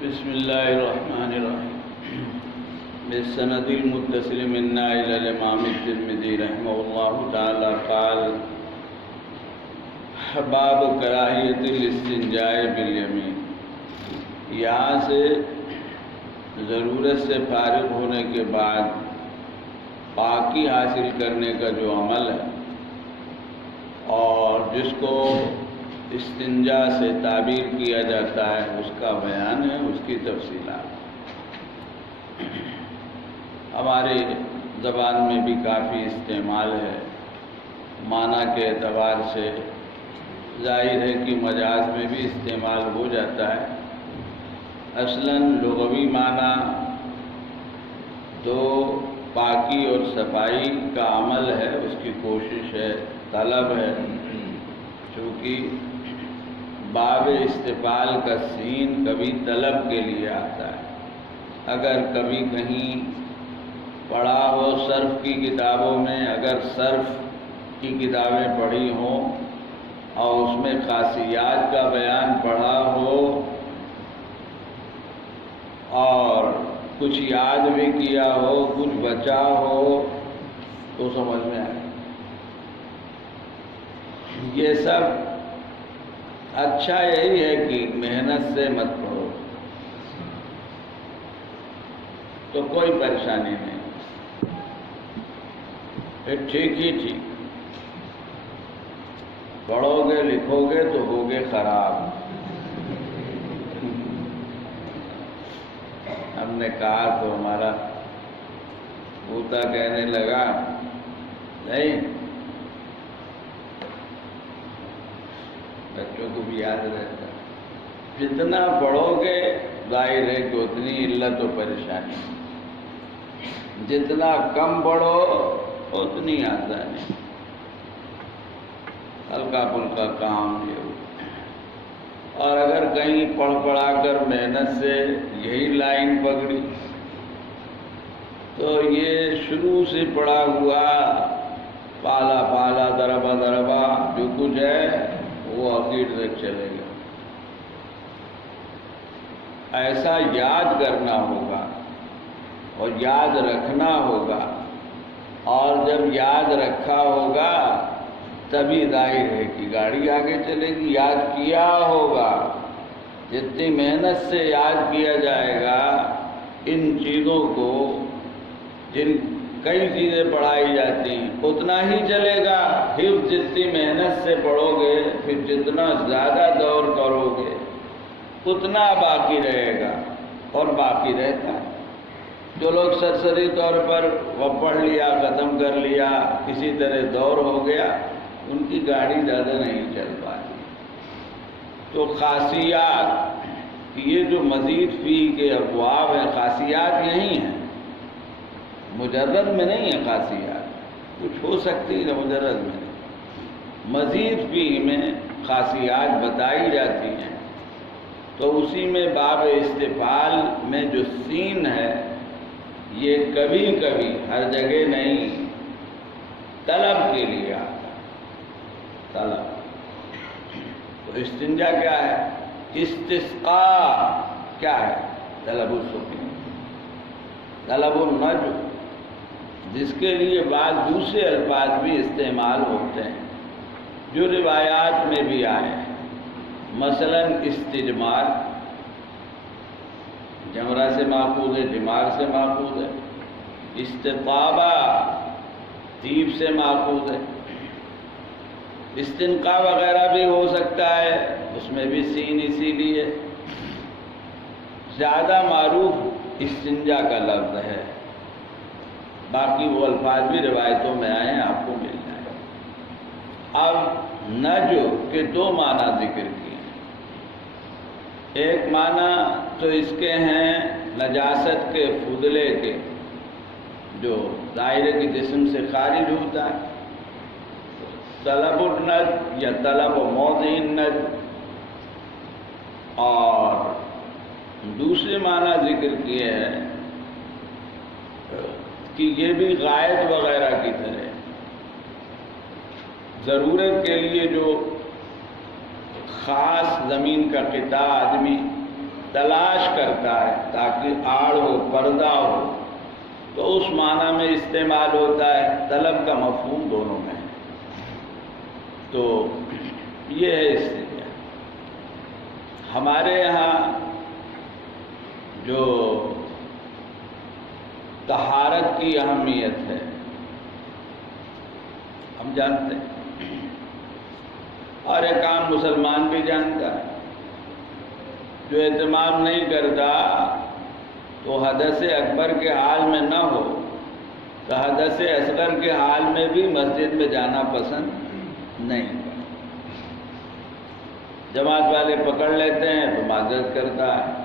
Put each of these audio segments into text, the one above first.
بسم اللہ الرحمن الرحیم بالسند المتصل منا الى الامام الترمذی رحمہ اللہ تعالی قال باب کراہیت الاستنجاء بالیمین۔ یہاں سے ضرورت سے فارغ ہونے کے بعد پاکی حاصل کرنے کا جو عمل ہے اور جس کو استنجا سے تعبیر کیا جاتا ہے اس کا بیان ہے، اس کی تفصیلات۔ ہمارے زبان میں بھی کافی استعمال ہے، معنی کے اعتبار سے ظاہر ہے کہ مجاز میں بھی استعمال ہو جاتا ہے۔ اصلاً لغوی معنی تو پاکی اور صفائی کا عمل ہے، اس کی کوشش ہے، طلب ہے، چونکہ باب استفعال کا سین کبھی طلب کے لیے آتا ہے۔ اگر کبھی کہیں پڑھا ہو صرف کی کتابوں میں، اگر صرف کی کتابیں پڑھی ہوں اور اس میں خاصیات کا بیان پڑھا ہو اور کچھ یاد بھی کیا ہو، کچھ بچا ہو، تو سمجھ میں آئے۔ یہ سب اچھا یہی ہے کہ محنت سے مت پڑھو تو کوئی پریشانی نہیں، پھر ٹھیک ہی ٹھیک پڑھو گے لکھو گے تو ہوگے خراب۔ ہم نے کہا تو ہمارا پوتا کہنے لگا نہیں، بچوں کو بھی یاد رہتا ہے، جتنا پڑھو گے ظاہر ہے کہ اتنی علت و پریشانی، جتنا کم پڑھو اتنی آسانی، ہلکا پھلکا کام یہ ہو۔ اور اگر کہیں پڑھ پڑھا کر محنت سے یہی لائن پکڑی تو یہ شروع سے پڑھا ہوا پالا پالا دربا دربا جو کچھ ہے وہ آخر تک چلے گا۔ ایسا یاد کرنا ہوگا اور یاد رکھنا ہوگا، اور جب یاد رکھا ہوگا تبھی ظاہر ہے کہ گاڑی آگے چلے گی۔ یاد کیا ہوگا، جتنی محنت سے یاد کیا جائے گا ان چیزوں کو، جن کئی چیزیں پڑھائی جاتی ہیں، اتنا ہی چلے گا۔ حفظ جتنی محنت سے پڑھو گے، پھر جتنا زیادہ دور کرو گے اتنا باقی رہے گا، اور باقی رہتا ہے۔ جو لوگ سرسری طور پر وہ پڑھ لیا، ختم کر لیا، کسی طرح دور ہو گیا، ان کی گاڑی زیادہ نہیں چل پاتی۔ تو خاصیات، یہ جو مزید فی کے ابواب ہیں، خاصیات یہی ہیں، مجرد میں نہیں ہے۔ خاصیات کچھ ہو سکتی ہے، مجرد میں نہیں، مزید فی میں خاصیات بتائی جاتی ہیں۔ تو اسی میں باب استفعال میں جو سین ہے یہ کبھی کبھی، ہر جگہ نہیں، طلب کے لیے آتا ہے۔ طلب تو استنجا کیا ہے؟ استسقاء کیا ہے؟ طلب السقی، طلب النجو، جس کے لیے بعض دوسرے الفاظ بھی استعمال ہوتے ہیں جو روایات میں بھی آئے ہیں۔ مثلا استجمار، جمرہ سے ماخوذ ہے، جمار سے ماخوذ ہے۔ استطابہ، طیب سے ماخوذ ہے۔ استنقاء وغیرہ بھی ہو سکتا ہے، اس میں بھی سین اسی لیے۔ زیادہ معروف استنجا کا لفظ ہے، باقی وہ الفاظ بھی روایتوں میں آئے ہیں، آپ کو مل جائیں۔ اب نجو کے دو معنی ذکر کیے۔ ایک معنی تو اس کے ہیں نجاست کے، فضلے کے، جو ظاہر کے جسم سے خارج ہوتا ہے، طلب النج یا طلب موضع النج۔ اور دوسرے معنی ذکر کیے ہیں کہ یہ بھی غائط وغیرہ کی طرح ضرورت کے لیے جو خاص زمین کا قطعہ آدمی تلاش کرتا ہے تاکہ آڑ ہو، پردہ ہو، تو اس معنی میں استعمال ہوتا ہے، طلب کا مفہوم دونوں میں ہے۔ تو یہ ہے استدلال۔ ہمارے یہاں جو طہارت کی اہمیت ہے ہم جانتے ہیں، اور ایک عام مسلمان بھی جانتا ہے۔ جو اہتمام نہیں کرتا تو حدث اکبر کے حال میں نہ ہو تو حدث اصغر کے حال میں بھی مسجد میں جانا پسند نہیں کرتا۔ جماعت والے پکڑ لیتے ہیں تو معذرت کرتا ہے۔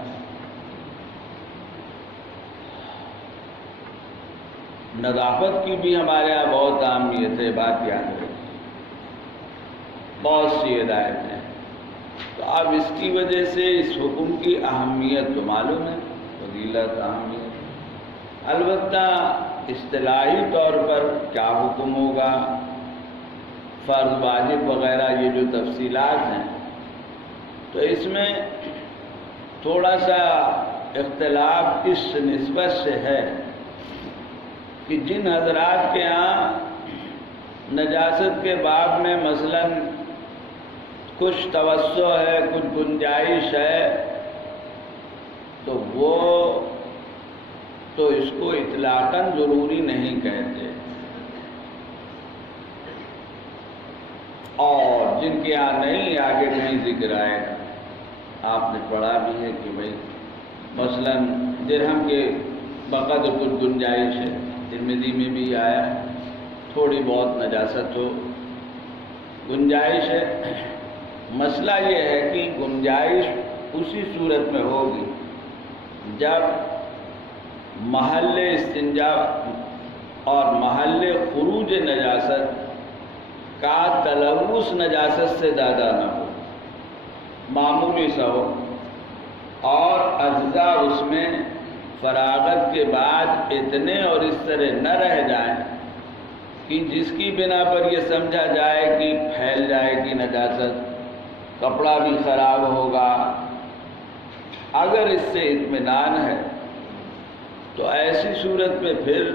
نظافت کی بھی ہمارے یہاں بہت اہمیت ہے، بات یاد رکھیں، بہت سی ہدایتیں ہیں۔ تو اب اس کی وجہ سے اس حکم کی اہمیت تو معلوم ہے، فضیلت، اہمیت۔ البتہ اصطلاحی طور پر کیا حکم ہوگا، فرض، واجب وغیرہ، یہ جو تفصیلات ہیں، تو اس میں تھوڑا سا اختلاف اس نسبت سے ہے کہ جن حضرات کے ہاں نجاست کے باب میں مثلاً کچھ توسع ہے، کچھ گنجائش ہے، تو وہ تو اس کو اطلاقاً ضروری نہیں کہتے، اور جن کے یہاں نہیں، آگے کہیں ذکر آئے گا۔ آپ نے پڑھا بھی ہے کہ بھئی مثلاً درہم کے بقدر کچھ گنجائش ہے، ترمذی میں بھی آیا ہے، تھوڑی بہت نجاست ہو، گنجائش ہے۔ مسئلہ یہ ہے کہ گنجائش اسی صورت میں ہوگی جب محل استنجا اور محل خروج نجاست کا تلوث نجاست سے زیادہ نہ ہو، معمولی سا ہو، اور اجزاء اس میں فراغت کے بعد اتنے اور اس طرح نہ رہ جائیں کہ جس کی بنا پر یہ سمجھا جائے کہ پھیل جائے گی نجاست، کپڑا بھی خراب ہوگا۔ اگر اس سے اطمینان ہے تو ایسی صورت میں پھر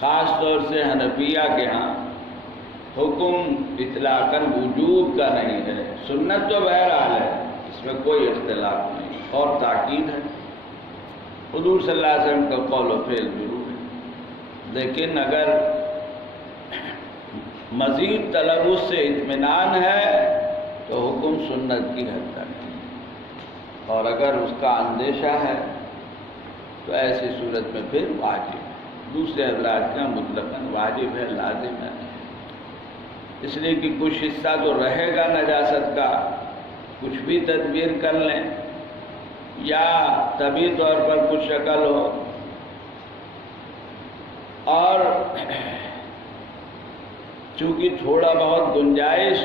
خاص طور سے حنفیہ کے ہاں حکم اطلاقاً وجوب کا نہیں ہے، سنت تو بہرحال ہے، اس میں کوئی اختلاف نہیں، اور تاکید ہے، حضور صلی اللہ علیہ وسلم کا قول و فعل ضرور ہے۔ لیکن اگر مزید تلوث سے اطمینان ہے تو حکم سنت کی حد تک ہے، اور اگر اس کا اندیشہ ہے تو ایسی صورت میں پھر واجب ہے۔ دوسرے حضرات کا مطلقاً واجب ہے، لازم ہے، اس لیے کہ کچھ حصہ تو رہے گا نجاست کا، کچھ بھی تدبیر کر لیں یا طبی طور پر کچھ شکل ہو، اور چونکہ تھوڑا بہت گنجائش،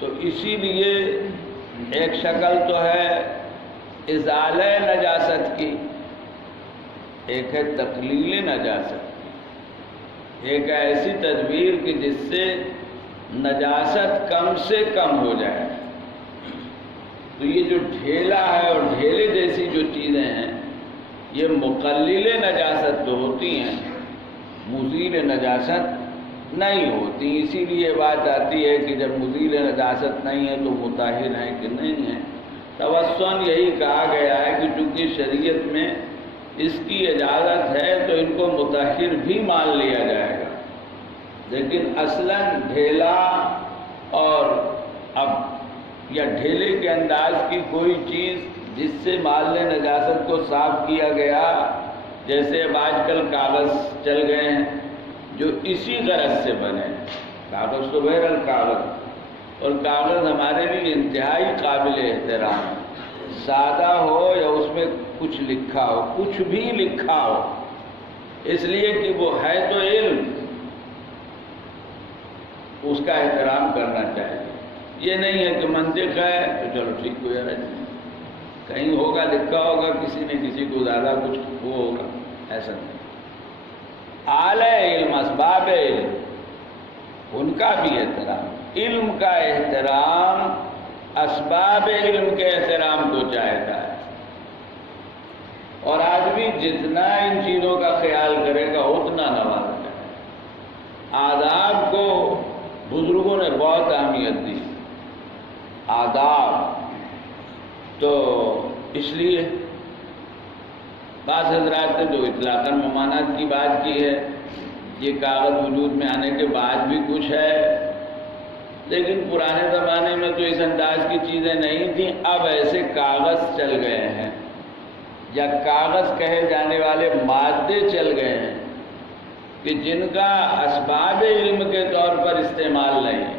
تو اسی لیے ایک شکل تو ہے ازالہ نجاست کی، ایک ہے تقلیل نجاست کی، ایک ایسی تدبیر کہ جس سے نجاست کم سے کم ہو جائے۔ تو یہ جو ڈھیلا ہے اور ڈھیلے جیسی جو چیزیں ہیں، یہ مقلل نجاست تو ہوتی ہیں، مزیل نجاست نہیں ہوتی۔ اسی لیے بات آتی ہے کہ جب مزیل نجاست نہیں ہے تو مطہر ہیں کہ نہیں ہیں۔ توسن یہی کہا گیا ہے کہ چونکہ شریعت میں اس کی اجازت ہے تو ان کو مطہر بھی مان لیا جائے گا، لیکن اصلاً ڈھیلا اور اب یا ڈھیلے کے انداز کی کوئی چیز جس سے محل نجاست کو صاف کیا گیا، جیسے اب آج کل کاغذ چل گئے ہیں جو اسی غرض سے بنے، کاغذ تو بہرحال کاغذ، اور کاغذ ہمارے لیے انتہائی قابل احترام ہے، سادہ ہو یا اس میں کچھ لکھا ہو، کچھ بھی لکھا ہو، اس لیے کہ وہ ہے تو علم، اس کا احترام کرنا چاہیے۔ یہ نہیں ہے کہ منطق ہے تو چلو ٹھیک ہو جائے، کہیں ہوگا لکھا ہوگا کسی نے کسی کو زیادہ کچھ وہ ہوگا، ایسا نہیں۔ اعلی علم، اسباب علم، ان کا بھی احترام، علم کا احترام اسباب علم کے احترام اور آدمی جتنا ان چیزوں کا خیال کرے گا اتنا نوازا جائے گا۔ آداب کو بزرگوں نے بہت اہمیت دی، آداب، تو اس لیے بعض حضرات نے جو اطلاقاً ممانعت کی بات کی ہے، یہ کاغذ وجود میں آنے کے بعد بھی کچھ ہے، لیکن پرانے زمانے میں تو اس انداز کی چیزیں نہیں تھیں۔ اب ایسے کاغذ چل گئے ہیں یا کاغذ کہے جانے والے مادے چل گئے ہیں کہ جن کا اسباب علم کے طور پر استعمال نہیں ہے،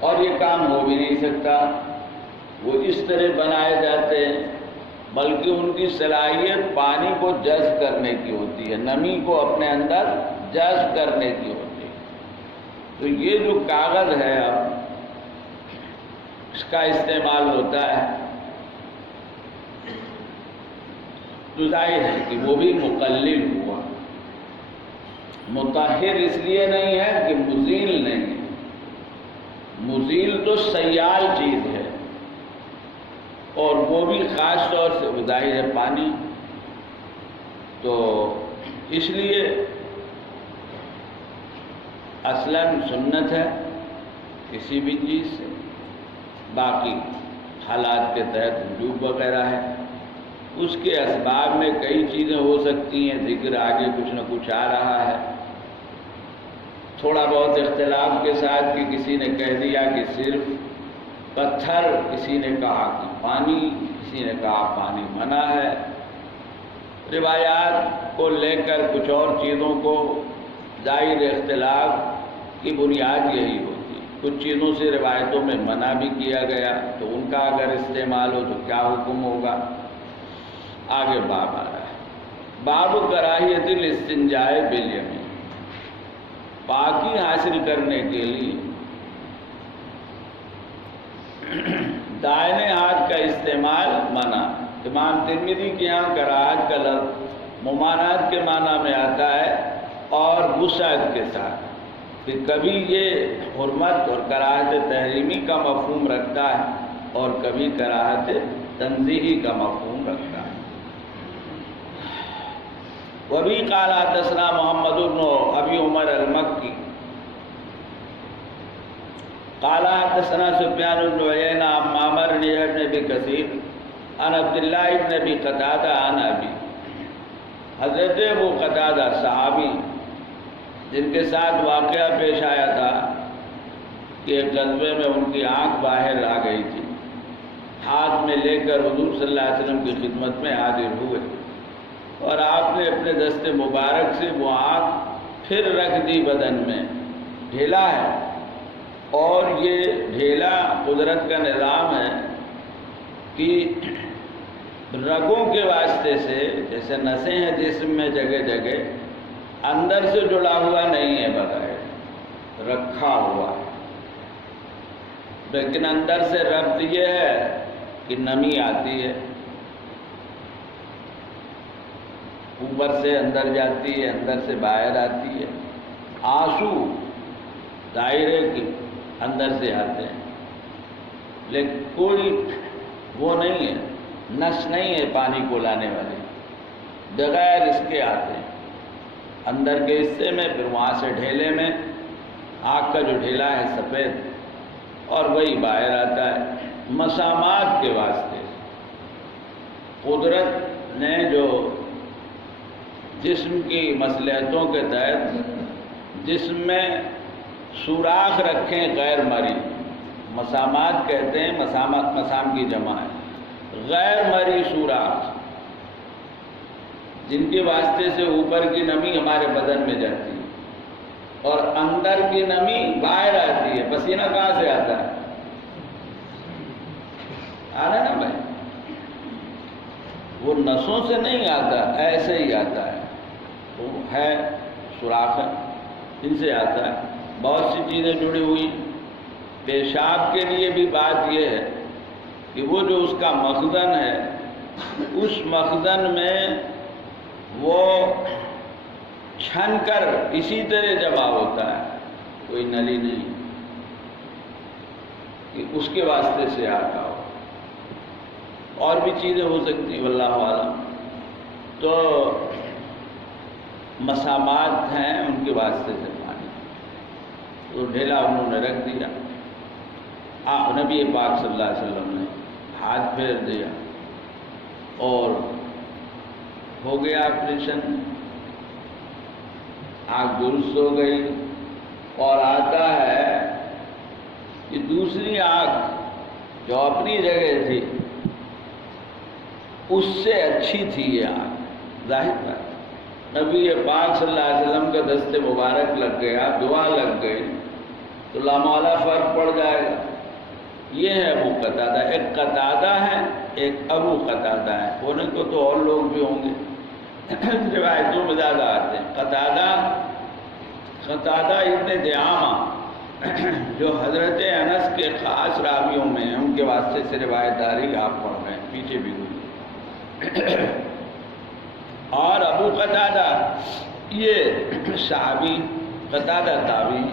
اور یہ کام ہو بھی نہیں سکتا۔ وہ اس طرح بنائے جاتے ہیں، بلکہ ان کی صلاحیت پانی کو جذب کرنے کی ہوتی ہے، نمی کو اپنے اندر جذب کرنے کی ہوتی ہے۔ تو یہ جو کاغذ ہے اب اس کا استعمال ہوتا ہے، تو ظاہر ہے کہ وہ بھی مقلل ہوا۔ مطہر اس لیے نہیں ہے کہ مزیل نہیں ہے، مزیل تو سیال چیز ہے، اور وہ بھی خاص طور سے ظاہر ہے پانی۔ تو اس لیے اصلاً سنت ہے کسی بھی چیز سے، باقی حالات کے تحت وجوب وغیرہ ہے۔ اس کے اسباب میں کئی چیزیں ہو سکتی ہیں، ذکر آگے کچھ نہ کچھ آ رہا ہے، تھوڑا بہت اختلاف کے ساتھ کہ کسی نے کہہ دیا کہ صرف پتھر، کسی نے کہا کہ پانی، کسی نے کہا پانی منع ہے۔ روایات کو لے کر کچھ اور چیزوں کو ظاہر اختلاف کی بنیاد یہی ہوتی ہے۔ کچھ چیزوں سے روایتوں میں منع بھی کیا گیا، تو ان کا اگر استعمال ہو تو کیا حکم ہوگا؟ آگے باب آ رہا ہے، باب کراہیت الاستنجاء بالیمین، پاکی حاصل کرنے کے لیے دائیں ہاتھ کا استعمال منع۔ امام ترمذی کے یہاں کراہت کا لفظ ممانعت کے معنی میں آتا ہے اور وسعت کے ساتھ، کہ کبھی یہ حرمت اور کراہت تحریمی کا مفہوم رکھتا ہے اور کبھی کراہت تنزیہی کا مفہوم رکھتا ہے۔ وبی قال حدثنا محمد بن ابی عمر المکی قال حدثنا سفیان بن عیینہ عن معمر بن ابی کثیر عن عبداللہ بن ابی قتادہ عن ابی، حضرت ابو قتادہ صحابی جن کے ساتھ واقعہ پیش آیا تھا کہ ایک غزوے میں ان کی آنکھ باہر آ گئی تھی، ہاتھ میں لے کر حضور صلی اللہ علیہ وسلم کی خدمت میں حاضر ہوئے، اور آپ نے اپنے دست مبارک سے وہ آنکھ پھر رکھ دی بدن میں، ڈھیلا ہے، اور یہ ڈھیلا قدرت کا نظام ہے کہ رگوں کے واسطے سے، جیسے نسیں ہیں جسم میں جگہ جگہ، اندر سے جڑا ہوا نہیں ہے، بغیر رکھا ہوا ہے، لیکن اندر سے ربط یہ ہے کہ نمی آتی ہے، اوپر سے اندر جاتی ہے، اندر سے باہر آتی ہے۔ آنسو ظاہر ہے کہ اندر سے آتے ہیں، لیکن کوئی وہ نہیں ہے، نس نہیں ہے پانی کو لانے والی، بغیر اس کے آتے ہیں اندر کے حصے میں، پھر وہاں سے ڈھیلے میں، آنکھ کا جو ڈھیلا ہے سفید، اور وہی باہر آتا ہے مسامات کے واسطے۔ قدرت نے جو جسم کی مصلحتوں کے تحت جسم میں سوراخ رکھیں غیر مری، مسامات کہتے ہیں، مسام کی جمع ہے، غیر مری سوراخ، جن کے واسطے سے اوپر کی نمی ہمارے بدن میں جاتی ہے اور اندر کی نمی باہر آتی ہے۔ پسینہ کہاں سے آتا ہے؟ آ رہا ہے نا بھائی؟ وہ نسوں سے نہیں آتا، ایسے ہی آتا ہے، وہ ہے سوراخ، ان سے آتا ہے۔ بہت سی چیزیں جڑی ہوئی، پیشاب کے لیے بھی بات یہ ہے کہ وہ جو اس کا مخزن ہے، اس مخزن میں وہ چھن کر اسی طرح جمع ہوتا ہے، کوئی نلی نہیں کہ اس کے واسطے سے آتا ہو۔ اور بھی چیزیں ہو سکتی ہیں، واللہ اعلم۔ تو مسامات ہیں ان کے واسطے سے پانی، تو ڈھیلا انہوں نے رکھ دیا۔ نبی پاک صلی اللہ علیہ وسلم نے ہاتھ پھیر دیا اور ہو گیا آپریشن، آنکھ درست ہو گئی، اور آتا ہے کہ دوسری آنکھ جو اپنی جگہ تھی اس سے اچھی تھی یہ آنکھ، ظاہر ہے نبی پاک صلی اللہ علیہ وسلم کا دست مبارک لگ گیا، دعا لگ گئی تو لامحالہ فرق پڑ جائے گا۔ یہ ہے ابو قتادہ، ایک قتادہ ہے ایک ابو قتادہ ہے، ہونے کو تو اور لوگ بھی ہوں گے، روایتوں میں زیادہ آتے ہیں۔ قتادہ ابن دعامہ جو حضرت انس کے خاص راویوں میں ہیں، ان کے واسطے سے روایت داری آپ پڑھ رہے ہیں، پیچھے بھی ہوئی۔ اور ابو قتادہ یہ صحابی، قتادہ تابعی،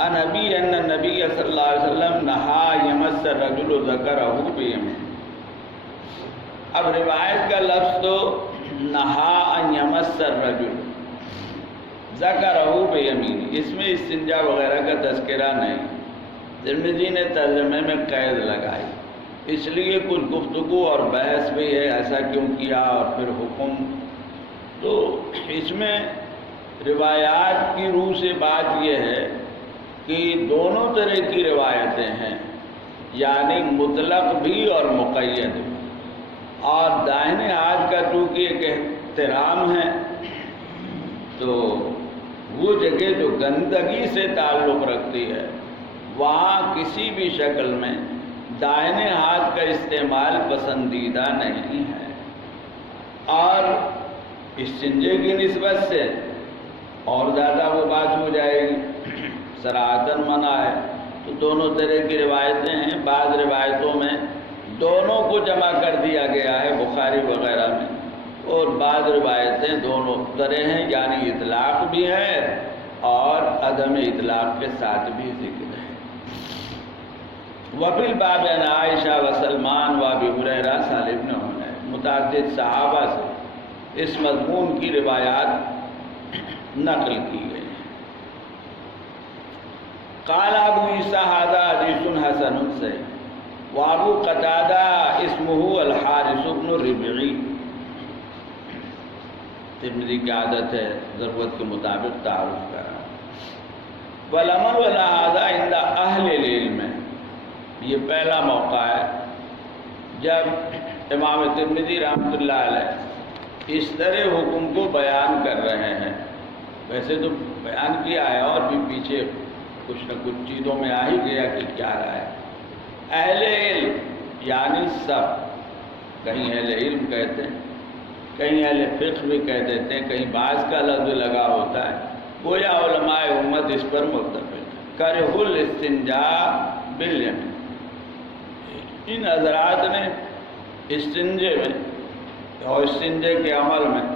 عن ابی ان النبی صلی اللہ علیہ وسلم نہا یمس الرجل ذکرہ بیمینہ۔ اب روایت کا لفظ تو نہا ان یمس الرجل ذکرہ بیمینہ، اس میں استنجا وغیرہ کا تذکرہ نہیں، ترمذی نے ترجمے میں قید لگائی، اس لیے کچھ گفتگو اور بحث بھی ہے ایسا کیوں کیا اور پھر حکم۔ تو اس میں روایات کی روح سے بات یہ ہے کہ دونوں طرح کی روایتیں ہیں، یعنی مطلق بھی اور مقید بھی، اور دائنے ہاتھ کا چونکہ ایک احترام ہے تو وہ جگہ جو گندگی سے تعلق رکھتی ہے وہاں کسی بھی شکل میں دائنے ہاتھ کا استعمال پسندیدہ نہیں ہے، اور استنجے کی نسبت سے اور زیادہ وہ بات ہو جائے گی، صراحتاً منع ہے۔ تو دونوں طرح کی روایتیں ہیں، بعض روایتوں میں دونوں کو جمع کر دیا گیا ہے بخاری وغیرہ میں، اور بعض روایتیں دونوں طرح ہیں، یعنی اطلاق بھی ہے اور عدم اطلاق کے ساتھ بھی ذکر ہے۔ وفی الباب عن عائشہ و سلمان و ابی ہریرہ سالم بن حنیف، متعدد صحابہ سے اس مضمون کی روایات نقل کی گئی۔ قال ابو عیسیٰ ھذا حدیث حسن صحیح وابو قتادہ اسمہ الحارث بن ربعی۔ ترمذی کی عادت ہے ضرورت کے مطابق تعارف کرنا۔ والعمل علی ھذا عند اہل العلم، یہ پہلا موقع ہے جب امام ترمذی رحمۃ اللہ علیہ اس طرح حکم کو بیان کر رہے ہیں۔ ویسے تو بیان کیا ہے اور بھی پیچھے کچھ نہ کچھ چیزوں میں آ ہی گیا کہ کیا رہا ہے۔ اہل علم یعنی سب، کہیں اہل علم کہتے ہیں، کہیں اہل فقہ بھی کہہ دیتے ہیں، کہیں بعض کا لفظ لگا ہوتا ہے، گویا علماء امت اس پر متفق ہے۔ کرہ الاستنجاء بالیمین، ان حضرات نے استنجے میں اور استنجے کے عمل میں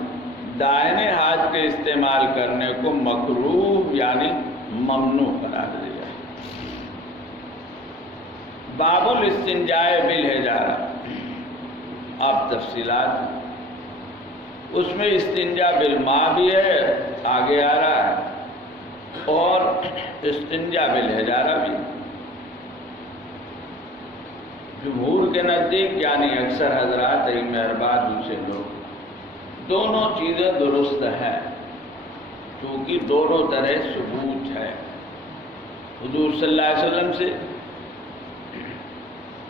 دائنے ہاتھ کے استعمال کرنے کو مکروہ یعنی ممنوع قرار دیا۔ باب الاستنجاء بالحجارہ، اب تفصیلات، اس میں استنجا بالماء بھی ہے، آگے آ رہا ہے، اور استنجا بالحجارہ بھی۔ جمہور کے نزدیک یعنی اکثر حضرات ائمہ اربعہ دوسرے لوگ، دونوں چیزیں درست ہیں کیونکہ دونوں طرح ثبوت ہے۔ حضور صلی اللہ علیہ وسلم سے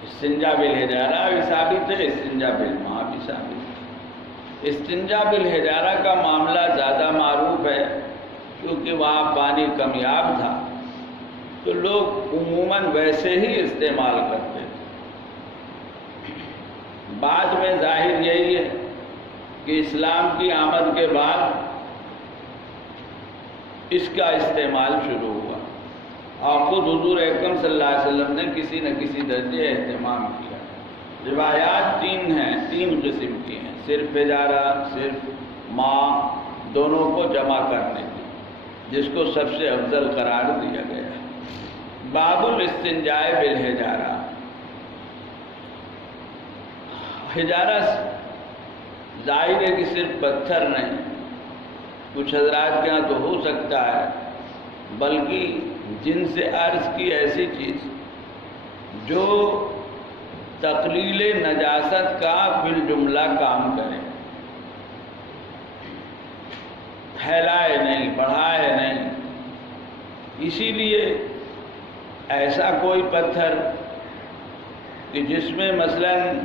استنجا بالحجارہ بھی ثابت ہے، استنجا بالماء بھی ثابت ہے۔ استنجا بالحجارہ کا معاملہ زیادہ معروف ہے کیونکہ وہاں پانی کمیاب تھا تو لوگ عموماً ویسے ہی استعمال کرتے تھے۔ بعد میں ظاہر یہی ہے کہ اسلام کی آمد کے بعد اس کا استعمال شروع ہوا، اور خود حضور اکرم صلی اللہ علیہ وسلم نے کسی نہ کسی درجے اہتمام کیا۔ روایات تین ہیں، تین قسم کی ہیں، صرف حجارہ، صرف ماء، دونوں کو جمع کرنے کی، جس کو سب سے افضل قرار دیا گیا ہے۔ باب الاستنجاء بالحجارہ، حجارہ ظاہر ہے کہ صرف پتھر نہیں، کچھ حضرات کے ہاں تو ہو سکتا ہے، بلکہ جن سے عرض کی ایسی چیز جو تقلیل نجاست کا بالجملہ کام کرے، پھیلائے نہیں، بڑھائے نہیں۔ اسی لیے ایسا کوئی پتھر کہ جس میں مثلاً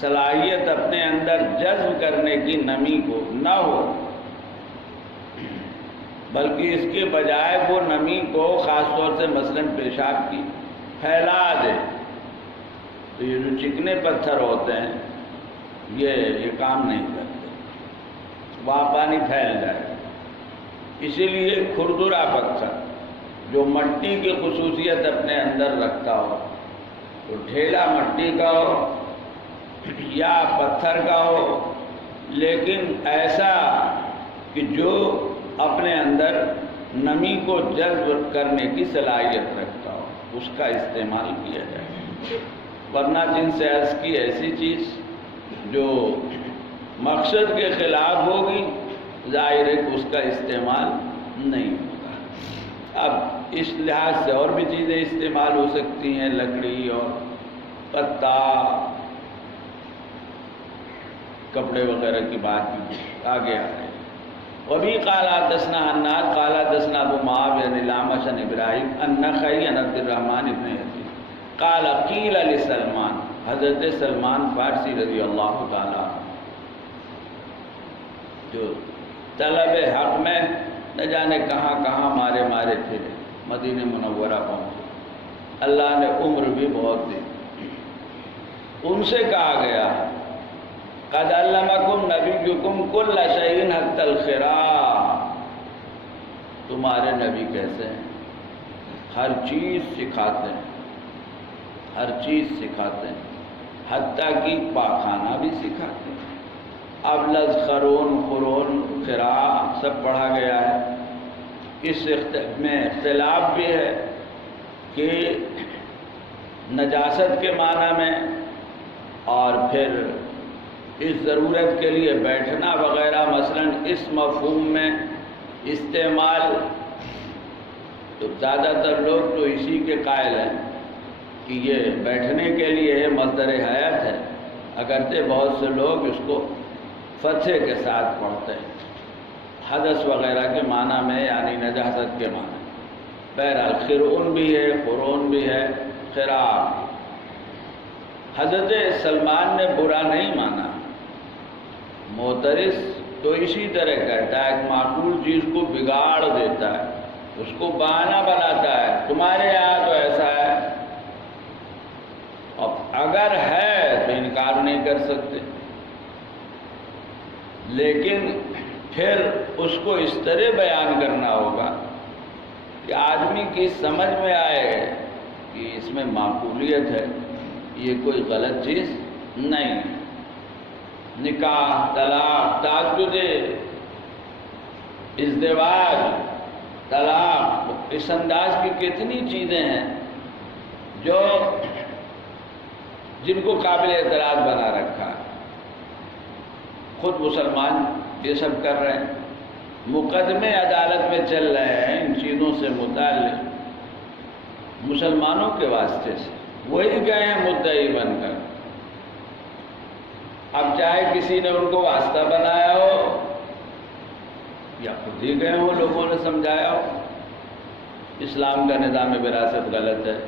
صلاحیت اپنے اندر جذب کرنے کی نمی کو نہ ہو، بلکہ اس کے بجائے وہ نمی کو خاص طور سے مثلاً پیشاب کی پھیلا دے، تو یہ جو چکنے پتھر ہوتے ہیں یہ کام نہیں کرتے، وہاں پانی پھیل جائے۔ اسی لیے کھردرا پتھر جو مٹی کی خصوصیت اپنے اندر رکھتا ہو، تو ڈھیلا مٹی کا ہو یا پتھر کا ہو، لیکن ایسا کہ جو اپنے اندر نمی کو جذب کرنے کی صلاحیت رکھتا ہو، اس کا استعمال کیا جائے۔ ورنہ جن سے عرض کی ایسی چیز جو مقصد کے خلاف ہوگی، ظاہر ہے کہ اس کا استعمال نہیں ہوگا۔ اب اس لحاظ سے اور بھی چیزیں استعمال ہو سکتی ہیں، لکڑی اور پتا، کپڑے وغیرہ کی بات بھی آگے آ رہی ہے۔ وبی قال حدثنا حناد قال حدثنا ابو معاویہ عن الاعمش عن ابراہیم النخعی عن عبد الرحمن بن یزید قال قیل لسلمان، حضرت سلمان فارسی رضی اللہ تعالیٰ جو طلب حق میں نہ جانے کہاں کہاں مارے پھرے، مدینہ منورہ پہنچے، اللہ نے عمر بھی بہت دی، ان سے کہا گیا قد علمکم نبیکم کل شیء حتی الخراء، تمہارے نبی کیسے ہیں، ہر چیز سکھاتے ہیں، ہر چیز سکھاتے ہیں، حتیٰ کہ پاخانہ بھی سکھاتے ہیں۔ اب لفظ خرون، خرون، خراء سب پڑھا گیا ہے۔ اس میں اختلاف بھی ہے کہ نجاست کے معنی میں اور پھر اس ضرورت کے لیے بیٹھنا وغیرہ مثلاً اس مفہوم میں استعمال، تو زیادہ تر لوگ تو اسی کے قائل ہیں کہ یہ بیٹھنے کے لیے ہے، مصدر حیات ہے، اگرچہ بہت سے لوگ اس کو فتح کے ساتھ پڑھتے ہیں، حدث وغیرہ کے معنی میں، یعنی نجاست کے معنی۔ بہرحال خرون بھی ہے، قرون بھی ہے، خراء بھی۔ حضرت سلمان نے برا نہیں مانا، معترض تو اسی طرح کہتا ہے کہ معقول چیز کو بگاڑ دیتا ہے، اس کو بہانہ بناتا ہے، تمہارے یہاں تو ایسا ہے، اب اگر ہے تو انکار نہیں کر سکتے، لیکن پھر اس کو اس طرح بیان کرنا ہوگا کہ آدمی کی سمجھ میں آئے کہ اس میں معقولیت ہے، یہ کوئی غلط چیز نہیں۔ نکاح، طلاق، تعدد، ازدواج، طلاق، اس انداز کی کتنی چیزیں ہیں جو جن کو قابل اعتراض بنا رکھا ہے۔ خود مسلمان یہ سب کر رہے ہیں، مقدمے عدالت میں چل رہے ہیں ان چیزوں سے متعلق مسلمانوں کے واسطے سے، وہی گئے ہیں مدعی بن کر۔ اب چاہے کسی نے ان کو واسطہ بنایا ہو یا خود ہی گئے ہوں، لوگوں نے سمجھایا ہو، اسلام کا نظام وراثت غلط ہے،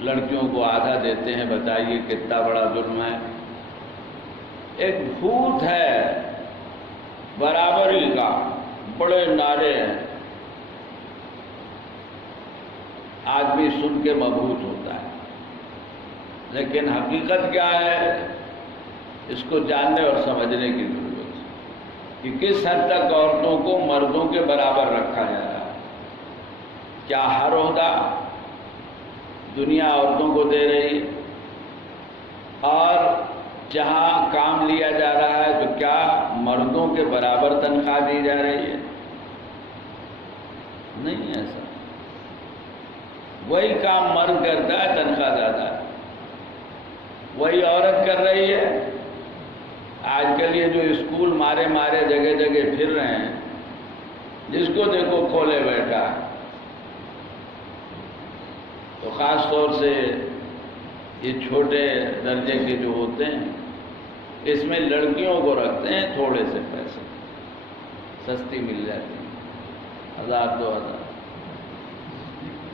لڑکیوں کو آدھا دیتے ہیں، بتائیے کتنا بڑا ظلم ہے۔ ایک بھوت ہے برابری کا، بڑے نعرے ہیں، آدمی سن کے مبہوت ہوتا ہے، لیکن حقیقت کیا ہے اس کو جاننے اور سمجھنے کی ضرورت ہے کہ کس حد تک عورتوں کو مردوں کے برابر رکھا جا رہا ہے۔ کیا ہر عہدہ دنیا عورتوں کو دے رہی ہے، اور جہاں کام لیا جا رہا ہے تو کیا مردوں کے برابر تنخواہ دی جا رہی ہے؟ نہیں ایسا، وہی کام مرد کرتا ہے، تنخواہ زیادہ ہے، وہی عورت کر رہی ہے، آج کل یہ جو اسکول مارے جگہ جگہ پھر رہے ہیں، جس کو دیکھو کھولے بیٹھا ہے، تو خاص طور سے یہ چھوٹے درجے کے جو ہوتے ہیں، اس میں لڑکیوں کو رکھتے ہیں تھوڑے سے پیسے، سستی مل جاتی ہیں، 1000 2000۔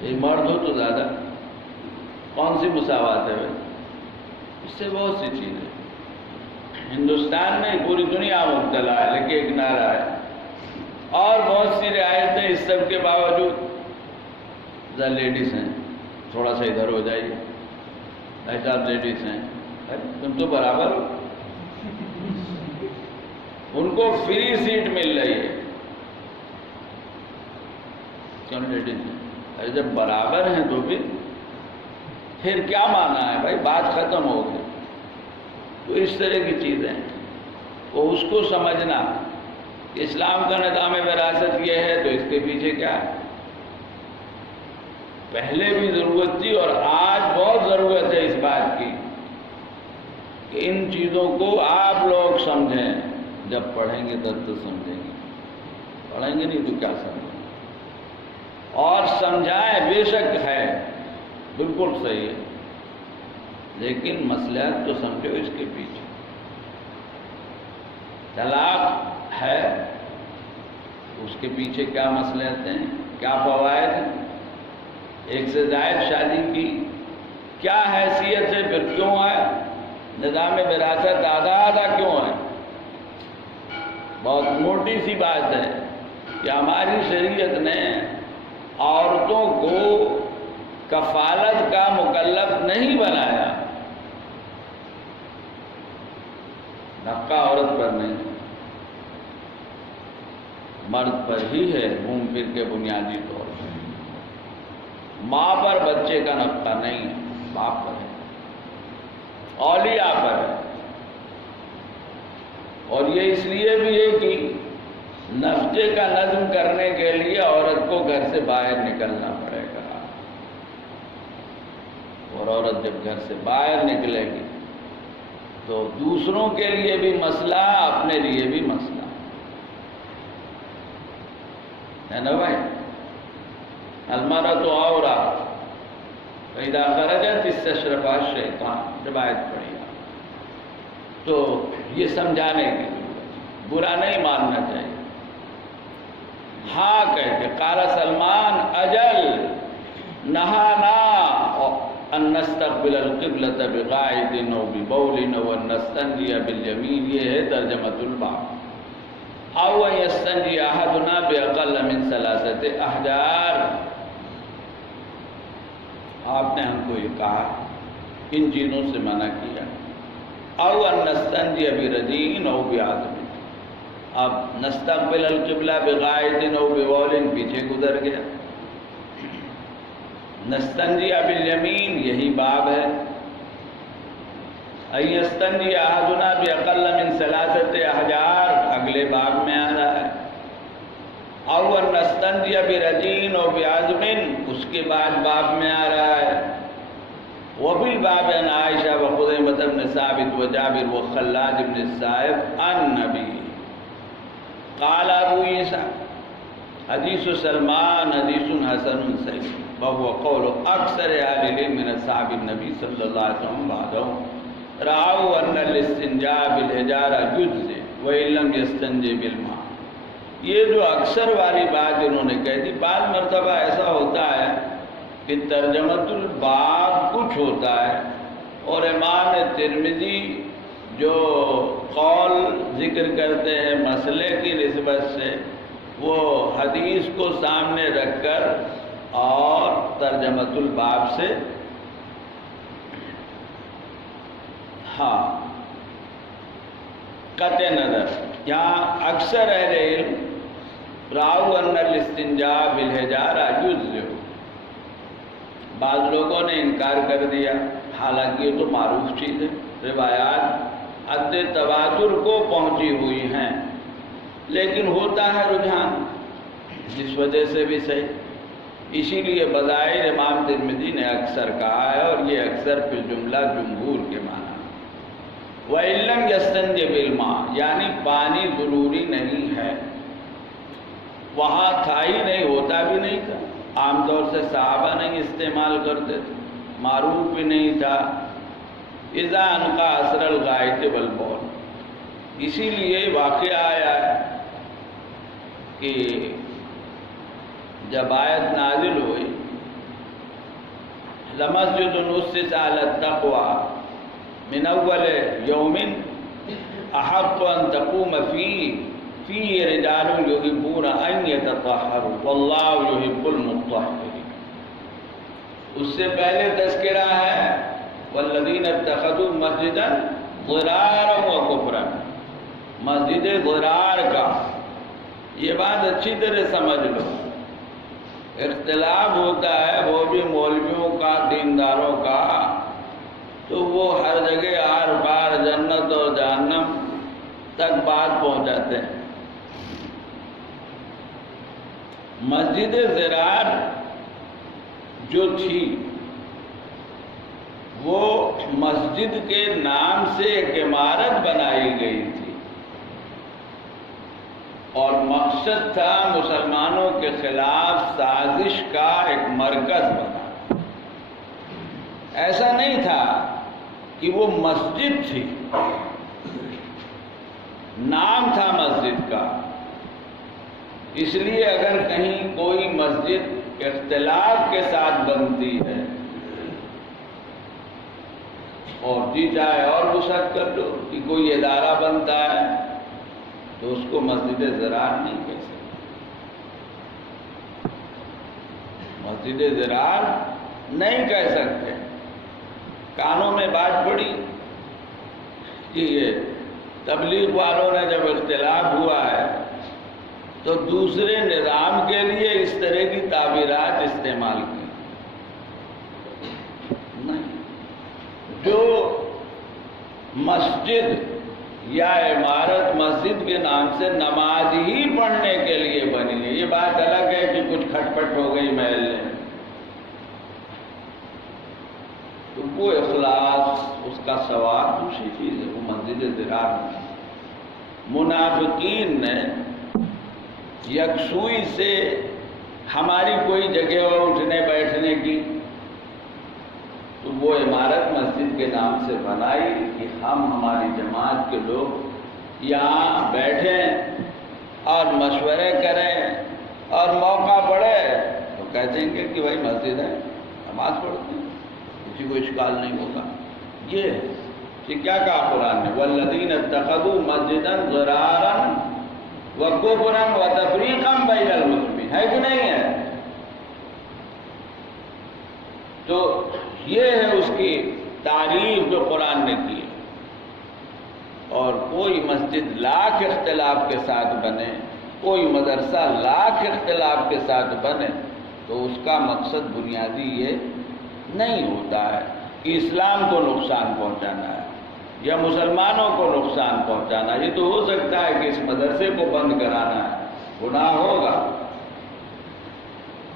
یہ مرد ہو تو زیادہ، کون سی مساوات ہے بھائی؟ اس سے بہت سی چیزیں ہندوستان میں پوری دنیا مبتلا ہے، لیکن ایک نعرہ ہے، اور بہت سی رعایتیں اس سب کے باوجود۔ لیڈیز ہیں، تھوڑا سا ادھر ہو جائیے، ایسا لیڈیز ہیں، تم تو برابر ہو، ان کو فری سیٹ مل رہی ہے، کیوں لیڈیز ہیں؟ ارے جب برابر ہیں تو پھر کیا مانا ہے بھائی؟ بات ختم ہو گئی۔ تو اس طرح کی چیزیں وہ اس کو سمجھنا کہ اسلام کا نظام وراثت یہ ہے تو اس کے پیچھے کیا ہے۔ پہلے بھی ضرورت تھی اور آج بہت ضرورت ہے اس بات کی کہ ان چیزوں کو آپ لوگ سمجھیں۔ جب پڑھیں گے تب تو سمجھیں گے، پڑھیں گے نہیں تو کیا سمجھیں گے؟ اور سمجھائیں، بے شک ہے، بالکل صحیح ہے، لیکن مصلحت تو سمجھو اس کے پیچھے۔ طلاق ہے، اس کے پیچھے کیا مصلحت ہیں، کیا فوائد ہیں؟ ایک سے زائد شادی کی کیا حیثیت ہے، پھر کیوں ہے؟ نظام وراثت آدھا کیوں ہے؟ بہت موٹی سی بات ہے کہ ہماری شریعت نے عورتوں کو کفالت کا مکلف نہیں بنایا، نفقہ عورت پر نہیں، مرد پر ہی ہے گھوم پھر کے بنیادی طور پر۔ ماں پر بچے کا نفقہ نہیں ہے، باپ پر ہے، اولیاء پر ہے۔ اور یہ اس لیے بھی ہے کہ نفقے کا نظم کرنے کے لیے عورت کو گھر سے باہر نکلنا پڑے گا، اور عورت جب گھر سے باہر نکلے گی تو دوسروں کے لیے بھی مسئلہ، اپنے لیے بھی مسئلہ ہے نا بھائی؟ المرأۃ عورۃ فإذا خرجت استشرفها الشیطان، روایت پڑھی تو یہ سمجھانے کے لیے برا نہیں ماننا چاہیے۔ ہاں کہہ کے قال سلمان اجل نہانا ان نستقبل القبلة بقاعد او ببول او ان نستنجی بالیمین، یہ ہے ترجمۃ الباب۔ او یستنجی احدنا باقل من 3 احجار، آپ نے ہم کو یہ کہا، ان چیزوں سے منع کیا۔ او ان نستنجی برجین او بعظم، اب نستقبل القبلہ بقاعد او ببول پیچھے گزر گیا، نستنجی بالیمین یہی باب ہے، ان یستنجی احدنا باقل من 3 احجار اگلے باب میں آ رہا ہے، او ان نستنجی برجین او بعظم اس کے بعد باب میں آ رہا ہے۔ وفي الباب عن عائشة وخزيمة بن ثابت وجابر وخلاد بن السائب النبي قال ابو عيسى حديث سلمان حديث حسن صحيح وهو قول اكثر اهل العلم من اصحاب النبي صلى الله عليه وسلم بعدهم رأوا ان الاستنجاء بالحجارة جزء وان لم يستنجي بالماء۔ یہ جو اکثر والی بات انہوں نے کہہ دی، بعض مرتبہ ایسا ہوتا ہے کہ ترجمۃ الباب کچھ ہوتا ہے اور امام ترمذی جو قول ذکر کرتے ہیں مسئلے کی نسبت سے، وہ حدیث کو سامنے رکھ کر اور ترجمۃ الباب سے قطع نظر یہاں اکثر اہل علم راؤ ان الاستنجاء بالحجارہ جزء، بعض لوگوں نے انکار کر دیا، حالانکہ یہ تو معروف چیز ہے، روایات حد تواتر کو پہنچی ہوئی ہیں، لیکن ہوتا ہے رجحان، جس وجہ سے بھی صحیح، اسی لیے بظاہر امام ترمذی نے اکثر کہا ہے، اور یہ اکثر فی الجملہ جمہور کے معنی۔ وَإِن لَّمْ يَسْتَنْجِ بِالْمَاءِ یعنی پانی ضروری نہیں ہے، وہاں تھا ہی نہیں، ہوتا بھی نہیں تھا، عام طور سے صحابہ نہیں استعمال کرتے تھے، معروف بھی نہیں تھا، اذا انقا اثر الغائط والبول، اسی لیے واقعہ آیا ہے کہ جب آیت نازل ہوئی لَمَسْجِدٌ أُسِّسَ عَلَى التَّقْوَى مِنْ أَوَّلِ يَوْمٍ أَحَقُّ أَن تَقُومَ فِيهِ رِجَالٌ يُحِبُّونَ أَن يَتَطَهَّرُوا وَاللَّهُ يُحِبُّ الْمُطَّهِّرِينَ۔ اس سے پہلے تذکرہ ہے وَالَّذِينَ اتَّخَذُوا مَسْجِدًا ضِرَارًا وَكُفْرًا، مسجد ضرار کا، یہ بات اچھی طرح سمجھ لو، اختلاف ہوتا ہے وہ بھی مولویوں کا، دینداروں کا، تو وہ ہر جگہ آر پار جنت اور جہنم تک بات پہنچاتے ہیں۔ مسجد ضرار جو تھی وہ مسجد کے نام سے ایک عمارت بنائی گئی تھی اور مقصد تھا مسلمانوں کے خلاف سازش کا ایک مرکز بنا۔ ایسا نہیں تھا کہ وہ مسجد تھی، نام تھا مسجد کا۔ اس لیے اگر کہیں کوئی مسجد اختلاف کے ساتھ بنتی ہے اور جی چاہے اور وسعت کر لو کہ کوئی ادارہ بنتا ہے تو اس کو مسجد ضرار نہیں کہہ سکتے، مسجد ضرار نہیں کہہ سکتے۔ کانوں میں بات پڑی کہ یہ تبلیغ والوں نے جب اختلاف ہوا ہے تو دوسرے نظام کے لیے اس طرح کی تعبیرات استعمال کی، نہیں، جو مسجد یا عمارت مسجد کے نام سے نماز ہی پڑھنے کے لیے بنی ہے، یہ بات الگ ہے کہ کچھ کھٹ پٹ ہو گئی محلے میں، تو وہ اخلاص، اس کا ثواب دوسری چیز ہے، وہ مسجد ضرار نہیں۔ منافقین نے یکسوئی سے ہماری کوئی جگہ ہو اٹھنے بیٹھنے کی تو وہ عمارت مسجد کے نام سے بنائی کہ ہم ہماری جماعت کے لوگ یہاں بیٹھیں اور مشورے کریں اور موقع پڑے تو کہہ دیں گے کہ بھائی مسجد ہے، نماز پڑھتے ہیں، کسی کو اشکال نہیں ہوگا۔ یہ کیا کہا قرآن نے؟ وَالَّذِينَ اتَّخَذُوا مَسْجِدًا ضِرَارًا وَكُفْرًا وَتَفْرِيقًا بَيْنَ الْمُسْلِمِينَ، ہے کہ نہیں ہے؟ تو یہ ہے اس کی تعریف جو قرآن نے کی۔ اور کوئی مسجد لاکھ اختلاف کے ساتھ بنے، کوئی مدرسہ لاکھ اختلاف کے ساتھ بنے تو اس کا مقصد بنیادی یہ نہیں ہوتا ہے کہ اسلام کو نقصان پہنچانا ہے یا مسلمانوں کو نقصان پہنچانا۔ یہ تو ہو سکتا ہے کہ اس مدرسے کو بند کرانا ہے، گناہ ہوگا،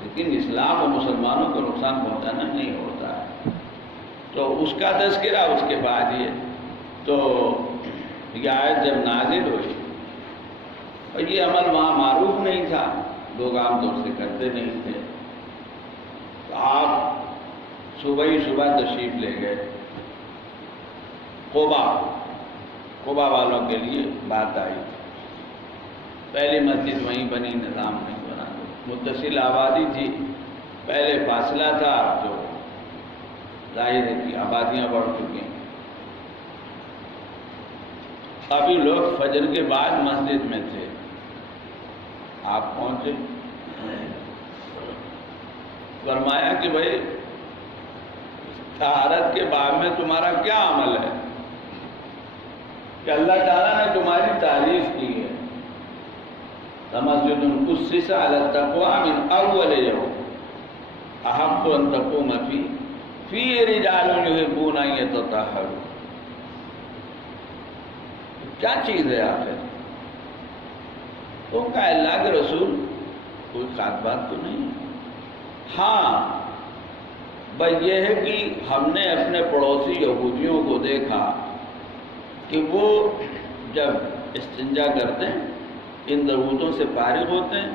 لیکن اسلام اور مسلمانوں کو نقصان پہنچانا نہیں ہوتا ہے۔ تو اس کا تذکرہ اس کے بعد یہ تو یہ آیت جب نازل ہوئی اور یہ عمل وہاں معروف نہیں تھا، لوگ عام طور سے کرتے نہیں تھے، تو آپ صبح ہی صبح تشریف لے گئے قبا والوں کے لیے بات آئی تھی۔ پہلی مسجد وہیں بنی، نظام نہیں بنا، متصل آبادی تھی، پہلے فاصلہ تھا، جو ظاہر ہے کہ آبادیاں بڑھ چکی ہیں۔ ابھی لوگ فجر کے بعد مسجد میں تھے، آپ پہنچے، فرمایا کہ بھائی طہارت کے باب میں تمہارا کیا عمل ہے کہ اللہ تعالیٰ نے تمہاری تعریف کی ہے۔ لَمَسْجِدٌ أُسِّسَ عَلَى التَّقْوَى مِنْ أَوَّلِ يَوْمٍ أَحَقُّ أَن تَقُومَ فِيهِ رِجَالٌ يُحِبُّونَ أَن يَتَطَهَّرُوا۔ کیا چیز ہے آخر؟ تو کہا اللہ کے رسول کوئی خاص بات تو نہیں ہے، ہاں بس یہ ہے کہ ہم نے اپنے پڑوسی یہودیوں کو دیکھا کہ وہ جب استنجا کرتے ہیں، ان ضرورتوں سے فارغ ہوتے ہیں،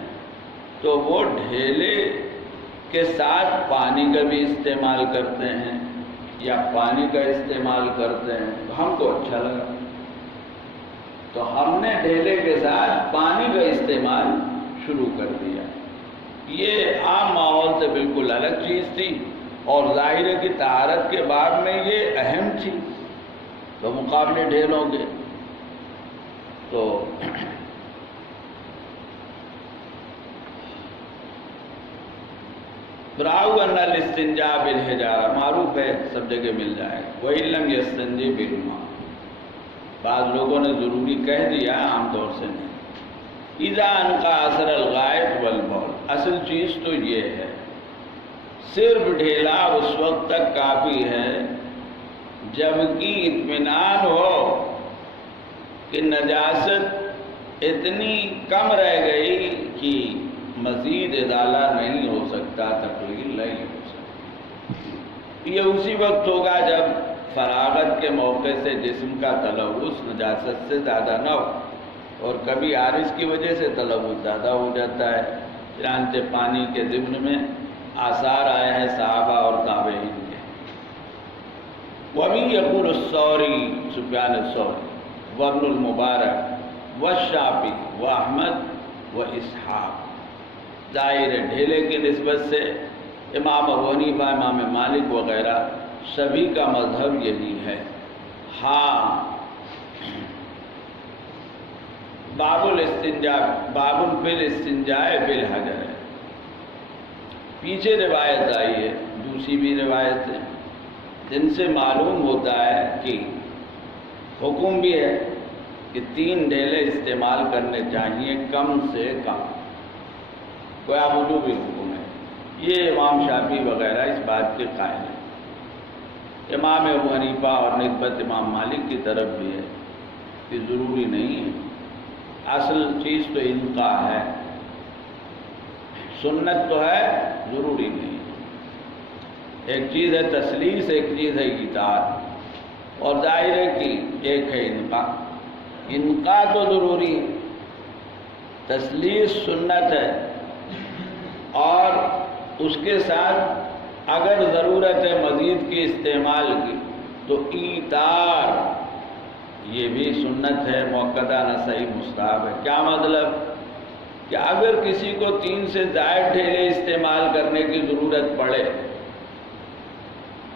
تو وہ ڈھیلے کے ساتھ پانی کا بھی استعمال کرتے ہیں یا پانی کا استعمال کرتے ہیں، تو ہم کو اچھا لگا، تو ہم نے ڈھیلے کے ساتھ پانی کا استعمال شروع کر دیا۔ یہ عام ماحول سے بالکل الگ چیز تھی، اور ظاہر ہے کہ طہارت کے باب میں یہ اہم تھی بمقابلے ڈھیلوں کے۔ تو راؤ ان الاستنجاء بالحجارہ معروف ہے، سب جگہ مل جائے گا۔ وَإِن لَّمْ يَسْتَنْجِ بِالْمَاءِ، بعض لوگوں نے ضروری کہہ دیا، عام طور سے نہیں۔ اذا انقى اثر الغائط والبول، اصل چیز تو یہ ہے، صرف ڈھیلا اس وقت تک کافی ہے جبکہ اطمینان ہو کہ نجاست اتنی کم رہ گئی کہ مزید ازالہ نہیں ہو سکتا، تقلیل نہیں ہو سکتا۔ یہ اسی وقت ہوگا جب فراغت کے موقع سے جسم کا تلوث نجاست سے زیادہ نہ ہو، اور کبھی عارض کی وجہ سے تلوث زیادہ ہو جاتا ہے، چنانچہ پانی کے ضمن میں آثار آئے ہیں صحابہ اور تابعین کے۔ وَبِهِ يَقُولُ الثَّوْرِي، سفیان الثوری، وابن المبارک والشافعی واحمد واسحاق۔ ظاہر ڈھیلے کی نسبت سے امام ابو حنیفہ، امام مالک وغیرہ سبھی کا مذہب یہی ہے۔ ہاں، باب الاستنجاء، باب فی الاستنجاء بالحجر ہے، پیچھے روایت آئی ہے، دوسری بھی روایت ہے جن سے معلوم ہوتا ہے کہ حکم بھی ہے کہ 3 ڈھیلے استعمال کرنے چاہیے کم سے کم، گویا وجوبی حکم ہے۔ یہ امام شافعی وغیرہ اس بات کے قائل ہیں۔ امام ابو حنیفہ اور نسبت امام مالک کی طرف بھی ہے کہ ضروری نہیں ہے، اصل چیز تو انقا ہے، سنت تو ہے، ضروری نہیں۔ ایک چیز ہے تسلیس، ایک چیز ہے اطاعت، اور ظاہر ہے کہ ایک ہے انقا۔ انقا تو ضروری ہے، تسلیس سنت ہے، اور اس کے ساتھ اگر ضرورت ہے مزید کی استعمال کی تو ایثار یہ بھی سنت ہے، مؤکدہ نہ صحیح مستحب ہے۔ کیا مطلب؟ کہ اگر کسی کو 3 سے زائد ڈھیلے استعمال کرنے کی ضرورت پڑے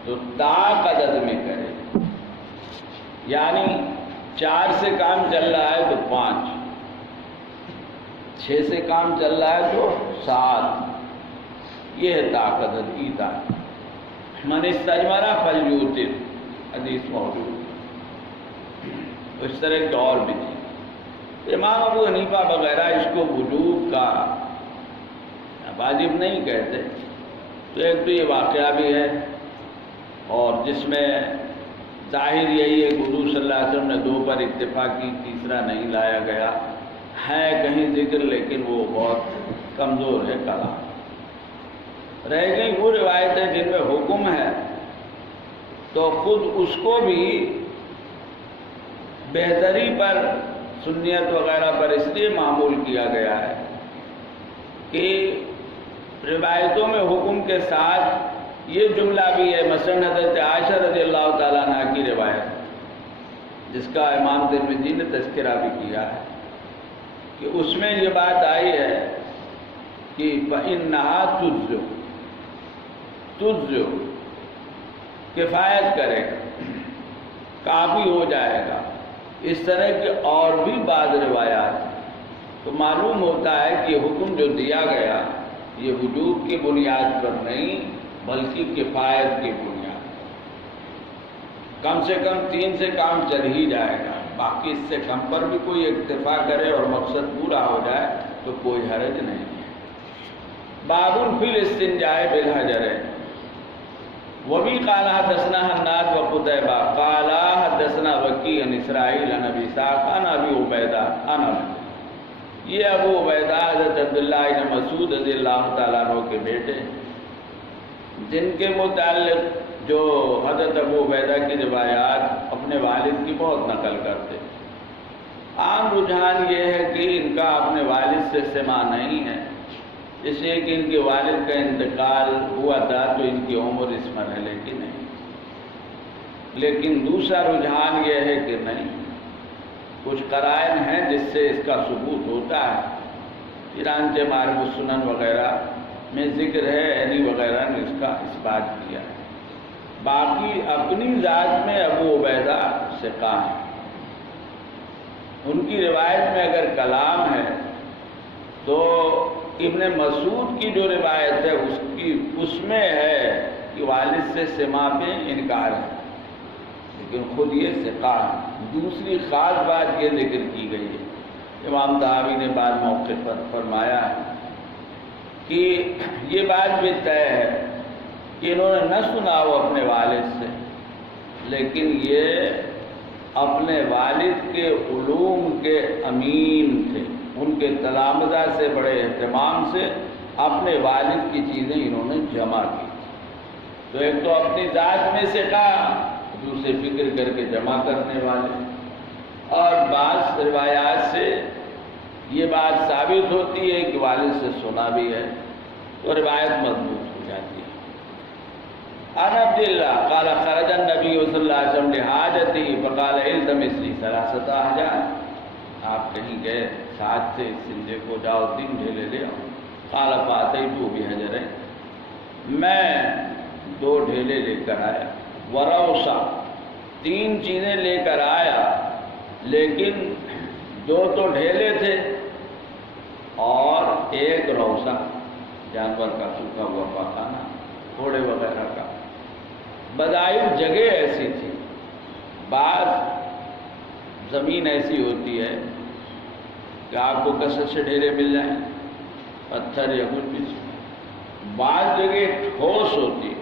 تو طاق عدد میں کرے، یعنی 4 سے کام چل رہا ہے تو 5، 6 سے کام چل رہا ہے تو 7، یہ ہے طاق عدد ایثار۔ من استجمر فلیوتر، حدیث موجود، اس طرح کے اور بھی تھی۔ امام ابو حنیفہ وغیرہ اس کو وجوب کا واجب نہیں کہتے، تو ایک تو یہ واقعہ بھی ہے، اور جس میں ظاہر یہی ہے کہ حضور صلی اللہ علیہ وسلم نے 2 پر اکتفا کی، تیسرا نہیں لایا گیا ہے، کہیں ذکر لیکن وہ بہت کمزور ہے کلام۔ رہ گئی وہ روایتیں جن میں حکم ہے، تو خود اس کو بھی بہتری پر، سنیت وغیرہ پر اس لیے معمول کیا گیا ہے کہ روایتوں میں حکم کے ساتھ یہ جملہ بھی ہے، مثلا حضرت عائشہ رضی اللہ تعالیٰ عنہ کی روایت جس کا امام ترمذی نے تذکرہ بھی کیا ہے، کہ اس میں یہ بات آئی ہے کہ فَإِنَّهَا تُجْزِئُ، کفایت کرے گا، کافی ہو جائے گا۔ اس طرح کے اور بھی بعض روایات ہیں، تو معلوم ہوتا ہے کہ یہ حکم جو دیا گیا یہ وجوب کی بنیاد پر نہیں بلکہ کفایت کی بنیاد پر، کم سے کم 3 سے کام چل ہی جائے گا، باقی اس سے کم پر بھی کوئی اکتفا کرے اور مقصد پورا ہو جائے تو کوئی حرج نہیں ہے۔ باب فی الاستنجاء بالحجر، وبی قال حدثنا حناد وقتیبہ قال حدثنا وکیع عن اسرائیل عن ابی اسحاق عن ابی عبیدہ عن ابی، یہ ابو عبیدہ حضرت عبداللہ بن مسعود رضی اللہ تعالیٰ عنہ کے بیٹے جن کے متعلق جو حضرت ابو عبیدہ کی روایات اپنے والد کی بہت نقل کرتے. عام رجحان یہ ہے کہ ان کا اپنے والد سے سماع نہیں ہے، اس لیے کہ ان کے والد کا انتقال ہوا تھا تو ان کی عمر اس مرحلے کی نہیں. لیکن دوسرا رجحان یہ ہے کہ نہیں، کچھ قرائن ہیں جس سے اس کا ثبوت ہوتا ہے. چنانچہ معارف السنن وغیرہ میں ذکر ہے، عینی وغیرہ نے اس کا اثبات کیا ہے. باقی اپنی ذات میں ابو عبیدہ ثقہ ہیں. ان کی روایت میں اگر کلام ہے تو ابن مسعود کی جو روایت ہے اس میں ہے کہ والد سے سماع پہ انکار ہے، لیکن خود یہ ثقہ ہے. دوسری خاص بات یہ ذکر کی گئی ہے، امام طحاوی نے بعض موقع پر فرمایا ہے کہ یہ بات بھی طے ہے کہ انہوں نے نہ سنا ہو اپنے والد سے، لیکن یہ اپنے والد کے علوم کے امین تھے. ان کے تلامذہ سے بڑے اہتمام سے اپنے والد کی چیزیں انہوں نے جمع کی. تو ایک تو اپنی ذات میں سے کہا، دوسرے فکر کر کے جمع کرنے والے. اور بعض روایات سے یہ بات ثابت ہوتی ہے کہ والد سے سنا بھی ہے تو روایت مضبوط ہو جاتی ہے. عن عبد اللہ قال خرج النبی صلی اللہ علیہ وسلم لحاجتی فقال التمس لی ثلاثۃ احجار. آپ کہیں گئے ساتھ سے اس سندے کو جاؤ 3 ڈھیلے لے آؤ. قال فاتیت بحجرین، میں 2 ڈھیلے لے کر آیا. وروثا، 3 چیزیں لے کر آیا، لیکن 2 تو ڈھیلے تھے اور 1 روثا جانور کا سوکھا ہوا پاخانہ، گھوڑے وغیرہ کا. بظاہر جگہ ایسی تھی، بعض زمین ایسی ہوتی ہے کہ آپ کو کثرت سے ڈھیرے مل جائیں، پتھر یا کچھ بھی. بعض جگہ ٹھوس ہوتی ہے،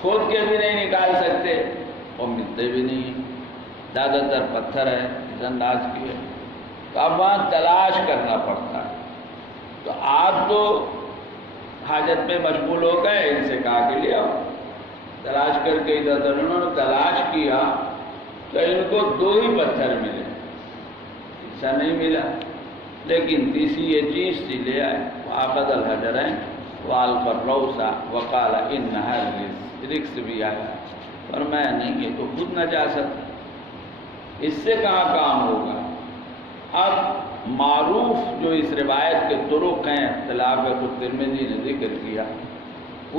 کھود کے بھی نہیں نکال سکتے اور ملتے بھی نہیں ہیں. زیادہ تر پتھر ہے، اس انداز کی ہے، تو اب وہاں تلاش کرنا پڑتا ہے. تو آپ تو حاجت میں مشغول ہو گئے، ان سے کہا کہ لے آؤ. تلاش کر کے ادھر ادھر انہوں نے تلاش کیا تو ان کو 2 ہی پتھر ملے، ایسا نہیں ملا. لیکن تیسری یہ چیز تھی، لے آئے. وآخذ الحجرین والقى الروثا وقال انها رکس بھی آیا، اور میں نہیں، یہ تو خود نجاست، اس سے کہاں کام ہوگا. اب معروف جو اس روایت کے طرق ہیں، اختلاف ہے، خود ترمذی نے ذکر کیا،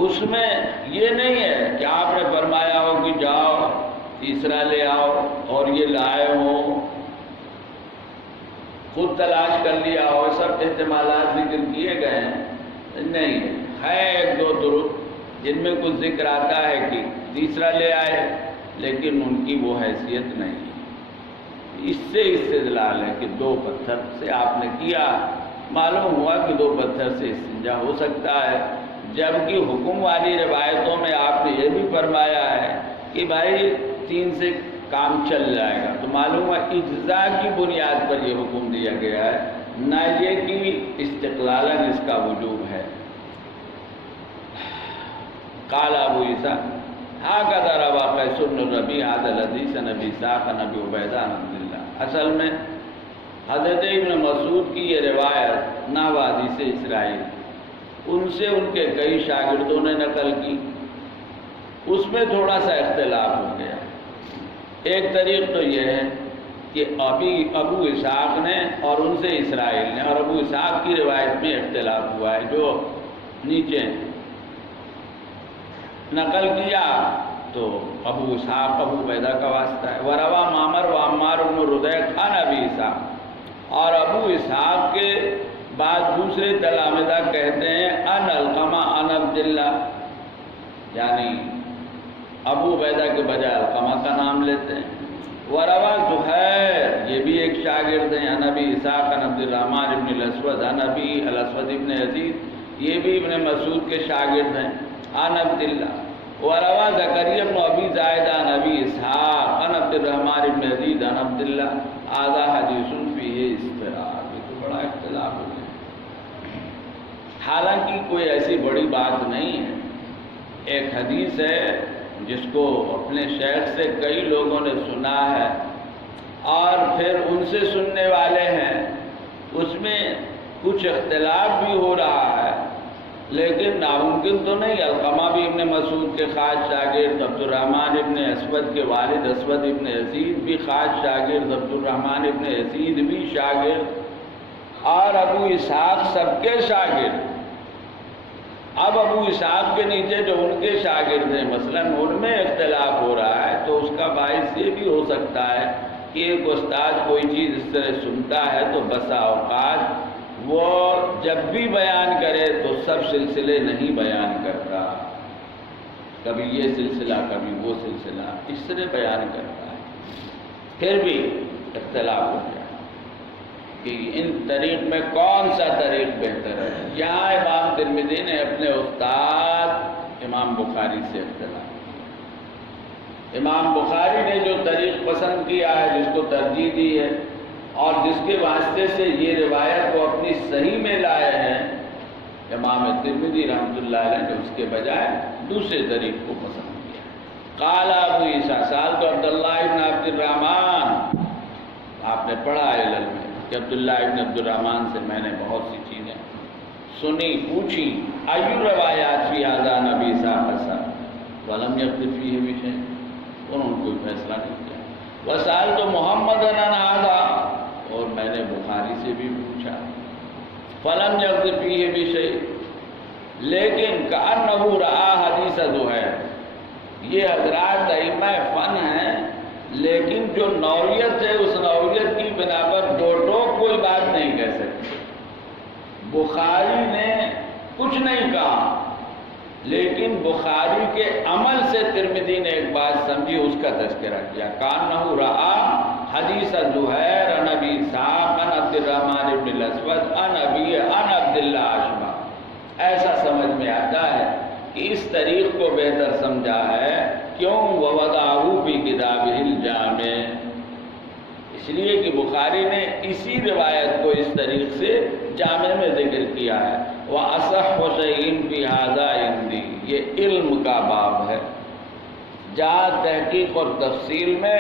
اس میں یہ نہیں ہے کہ آپ نے فرمایا ہو کہ جاؤ تیسرا لے آؤ اور یہ لائے ہوں، خود تلاش کر لیا ہو. سب احتمالات ذکر کیے گئے ہیں. نہیں ہے 1-2 طرق جن میں کچھ ذکر آتا ہے کہ تیسرا لے آئے، لیکن ان کی وہ حیثیت نہیں ہے. اس سے استدلال ہے کہ 2 پتھر سے آپ نے کیا. معلوم ہوا کہ 2 پتھر سے استنجا ہو سکتا ہے، جبکہ حکم والی روایتوں میں آپ نے یہ بھی فرمایا ہے کہ بھائی 3 سے کام چل جائے گا. تو معلوم ہوا اجزاء کی بنیاد پر یہ حکم دیا گیا ہے، نہ یہ کہ استقلالاً اس کا وجوب ہے. قال ابو عیسیٰ هكذا روى قیس بن الربیع هذا الحدیث عن ابی اسحاق عن ابی عبیدہ عن عبد اللہ. اصل میں حضرت ابن مسعود کی یہ روایت نحو حدیث اسرائیل، ان سے ان کے کئی شاگردوں نے نقل کی. اس میں تھوڑا سا اختلاف ہو گیا. ایک طریق تو یہ ہے کہ ابو اسحاق نے اور ان سے اسرائیل نے، اور ابو اسحاق کی روایت میں اختلاف ہوا ہے جو نیچے نقل کیا. تو ابو اسحاق ابو عبیدہ کا واسطہ ہے. وروى معمر و عمار بن رزیق عن ابی اسحاق، اور ابو اسحاق کے بعد دوسرے تلامذہ کہتے ہیں ان علقمہ ان عبد اللہ، یعنی ابو عبیدہ کے بجائے علقمہ کا نام لیتے ہیں. وروى زہیر، یہ بھی ایک شاگرد ہیں، عن ابی اسحاق عن عبد الرحمن ابن الاسود عن ابی الاسود ابن یزید، یہ بھی ابن مسعود کے شاگرد ہیں، عن عبد اللہ. وروى زکریا بن ابی زائدہ عن ابی اسحاق عن عبد الرحمن ابن یزید عن عبد اللہ. هذا حدیث فیہ اضطراب، یہ تو بڑا اختلاف ہو گیا. حالانکہ کوئی ایسی بڑی بات نہیں ہے. ایک حدیث ہے جس کو اپنے شیخ سے کئی لوگوں نے سنا ہے اور پھر ان سے سننے والے ہیں، اس میں کچھ اختلاف بھی ہو رہا ہے، لیکن ناممکن تو نہیں۔ علقمہ بھی ابن مسعود کے خاص شاگرد، عبد الرحمن ابن اسود کے والد اسود ابن یزید بھی خاص شاگرد، عبد الرحمن ابن یزید بھی شاگرد، اور ابو اسحاق سب کے شاگرد۔ اب ابو اسحاق کے نیچے جو ان کے شاگرد ہیں مثلا ان میں اختلاف ہو رہا ہے، تو اس کا باعث یہ بھی ہو سکتا ہے کہ ایک استاد کوئی چیز اس طرح سنتا ہے تو بسا اوقات وہ جب بھی بیان کرے تو سب سلسلے نہیں بیان کرتا، کبھی یہ سلسلہ کبھی وہ سلسلہ اس طرح بیان کرتا ہے۔ پھر بھی اختلاف ہو گیا کہ ان طریق میں کون سا طریق بہتر ہے۔ یہاں امام ترمذی نے اپنے استاد امام بخاری سے اختلاف کیا۔ امام بخاری نے جو طریق پسند کیا ہے، جس کو ترجیح دی ہے اور جس کے واسطے سے یہ روایت کو اپنی صحیح میں لائے ہیں، امام ترمذی رحمۃ اللہ علیہ نے اس کے بجائے دوسرے طریق کو پسند کیا۔ قال ابو عیسیٰ سألت عبداللہ ابن عبد الرحمن، آپ نے پڑھا ہے علل میں کہ عبداللہ ابن عبد الرحمن سے میں نے بہت سی چیزیں سنی، پوچھی۔ ایو روایات فی ھذا نبی صاحب ولم یختلف فیہ بشیء، انہوں نے کوئی فیصلہ نہیں کیا۔ وسألت محمد عن ھذا، اور میں نے بخاری سے بھی پوچھا، فلم یختلف فیہ بشیء، لیکن کأنہ رأى حدیث زہیر۔ یہ حضرات ائمہ فن ہیں، لیکن جو نوعیت ہے اس نوعیت کی بنا پر دو ٹوک کوئی بات نہیں کہہ سکتے۔ بخاری نے کچھ نہیں کہا، لیکن بخاری کے عمل سے ترمذی نے ایک بات سمجھی، اس کا تذکرہ کیا۔ کانہ رأى حدیث زہیر عن ابی اسحاق عن عبد الرحمن ابن الاسود عن ابی عن عبداللہ اشبہ۔ ایسا سمجھ میں آتا ہے کہ اس طریق کو بہتر سمجھا ہے، کیوں؟ ووضعہ فی کتابہ الجامع، اس لیے کہ بخاری نے اسی روایت کو اس طریق سے جامع میں ذکر کیا ہے۔ وَأَصَحُّ شَيْءٍ فِي هَذَا عِندِي، یہ علم کا باب ہے جہاں تحقیق اور تفصیل میں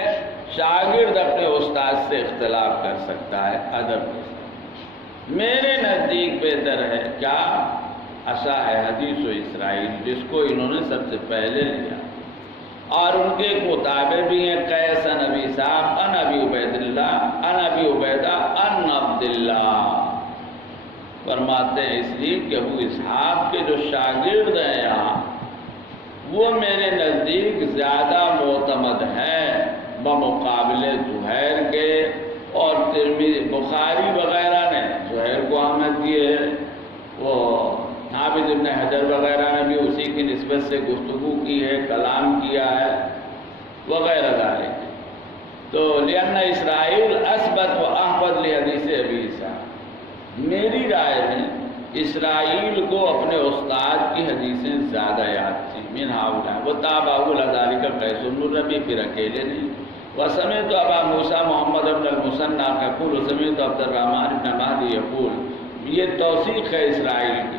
شاگرد اپنے استاد سے اختلاف کر سکتا ہے ادب کے ساتھ۔ میرے نزدیک بہتر ہے کیا؟ اصح حدیث و اسرائیل، جس کو انہوں نے سب سے پہلے لیا، اور ان کے مطابق بھی ہیں قیس عن ابی اسحاق عن ابی عبیدہ عن عبداللہ۔ فرماتے ہیں اس لیے کہ ابو اسحاق کے جو شاگرد ہیں یہاں، وہ میرے نزدیک زیادہ معتمد ہیں بمقابلے زہیر کے، اور ترمذی بخاری وغیرہ نے زہیر کو اہمیت دی ہے، وہ حافظ ابن حجر وغیرہ نے بھی اسی کی نسبت سے گفتگو کی ہے، کلام کیا ہے وغیرہ ذالک۔ تو لأن اسرائیل اثبت و احفظ لحدیث ابی اسحاق، میری رائے میں اسرائیل کو اپنے استاد کی حدیثیں زیادہ یاد تھیں۔ من ہاؤلا وہ تابعہ لذالک قیس بن الربیع، پھر اکیلے نہیں۔ وسمعت ابا موسیٰ محمد بن المثنی یقول، وسمعت عبد الرحمن بن مہدی یقول، یہ توثیق ہے اسرائیل کی۔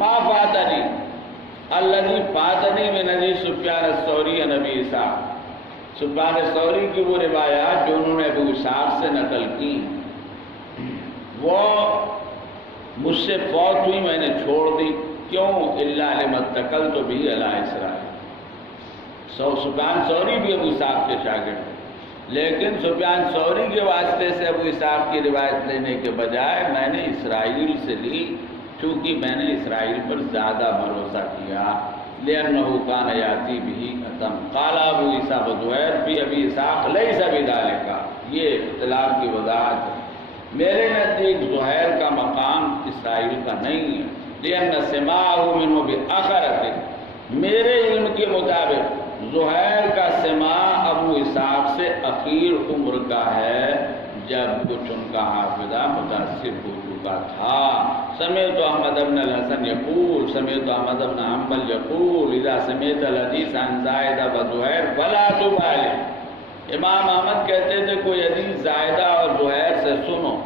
ما فاتنی الذی فاتنی من حدیث سفیان الثوری عن ابی اسحاق، سفیان الثوری کی وہ روایات جو انہوں نے ابو اسحاق سے نقل کی وہ مجھ سے فوت ہوئی، میں نے چھوڑ دی۔ کیوں؟ الا لما اتکلت بہ علی اسرائیل۔ سفیان ثوری بھی ابو اسحاق کے شاگرد ہیں، لیکن سفیان ثوری کے واسطے سے ابو اسحاق کی روایت لینے کے بجائے میں نے اسرائیل سے لی، چونکہ میں نے اسرائیل پر زیادہ بھروسہ کیا۔ لأنه كان يأتي به أتم۔ قال ابو عیسیٰ وزہیر فی ابی اسحاق لیس بذلک، یہ اختلاف کی وضاحت ہے۔ میرے نزدیک زہیر کا مقام اسرائیل کا نہیں ہے، لأن سماعه منه بآخرۃ، میرے علم کے مطابق زہیر کا سماع ابو اسحاق سے اخیر عمر کا ہے، جب کچھ ان کا حافظہ متاثر ہو چکا تھا۔ سمعت احمد بن الحسن یقول، سمعت احمد بن حنبل یقول، اذا سمعت الحدیث عن زائدہ و زہیر فلا تبالغ۔ امام احمد کہتے تھے کوئی حدیث زائدہ اور زہیر سے سنو